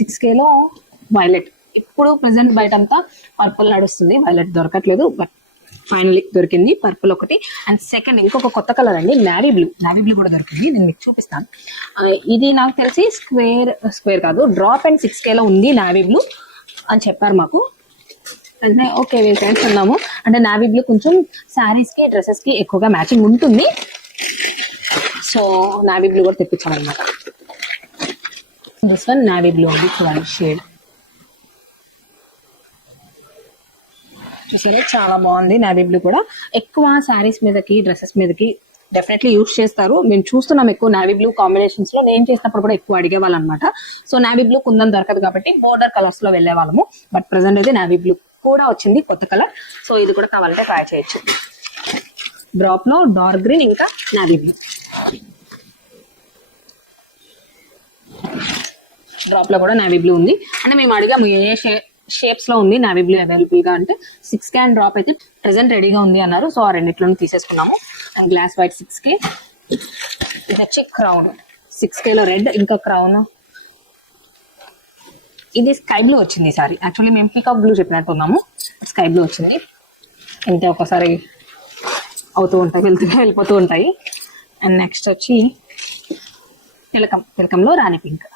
6Kలో violet. ఇప్పుడు present బయట అంతా పర్పుల్ నడుస్తుంది, వైలెట్ దొరకట్లేదు, బట్ ఫైనలీ దొరికింది పర్పుల్ ఒకటి. అండ్ సెకండ్ ఇంకొక కొత్త కలర్ అండి, నావీ బ్లూ కూడా దొరికింది. నేను మీకు చూపిస్తాను. ఇది నాకు తెలిసి స్క్వేర్ కాదు, డ్రాప్ అండ్ 6Kలో ఉంది నావీ బ్లూ అని చెప్పారు మాకు. అంటే ఓకే ఫ్రెండ్స్ ఉన్నాము. అంటే నావీ బ్లూ కొంచెం శారీస్ కి డ్రెస్సెస్ కి ఎక్కువగా మ్యాచింగ్ ఉంటుంది, సో నావీ బ్లూ కూడా తెప్పించామన్నమాట. దిస్ వన్ నావీ బ్లూ ఉంది, చూడండి షేడ్ చూసారా, చాలా బాగుంది. నావీ బ్లూ కూడా ఎక్కువ శారీస్ మీదకి డ్రెస్సెస్ మీదకి డెఫినెట్లీ యూజ్ చేస్తారు. మేము చూస్తున్నాం ఎక్కువ నావీ బ్లూ కాంబినేషన్స్ లో. నేను చేసినప్పుడు కూడా ఎక్కువ అడిగేవాళ్ళు అనమాట. సో నావీ బ్లూ కుందన్ దొరకదు కాబట్టి బోర్డర్ కలర్స్ లో వెళ్లే వాళ్ళము. బట్ ప్రెసెంట్ అయితే నావీ బ్లూ కూడా వచ్చింది కొత్త కలర్, సో ఇది కూడా కావాలంటే ట్రై చేయొచ్చు. డ్రాప్ లో డార్క్ గ్రీన్ ఇంకా నావీ బ్లూ. డ్రాప్ లో కూడా నావీ బ్లూ ఉంది. అంటే మేము అడిగాము ఏ షేప్స్ లో ఉంది నావీ బ్లూ అవైలబుల్ గా అంటే 6K అండ్ డ్రాప్ అయితే ప్రెసెంట్ రెడీగా ఉంది అన్నారు. సో ఆ రెండిట్లను తీసేసుకున్నాము. And glass white 6K. ఇది వచ్చి క్రౌన్ 6Kలో రెడ్ ఇంకా క్రౌన్. ఇది స్కై బ్లూ వచ్చింది ఈసారి. యాక్చువల్లీ మేము పీకాక్ బ్లూ చెప్పినట్టు ఉన్నాము, స్కై బ్లూ వచ్చింది. ఇంతే ఒకసారి అవుతూ ఉంటాయి, వెళ్ళిపోతూ ఉంటాయి. అండ్ నెక్స్ట్ వచ్చి తిలకంలో రాణి పింక్.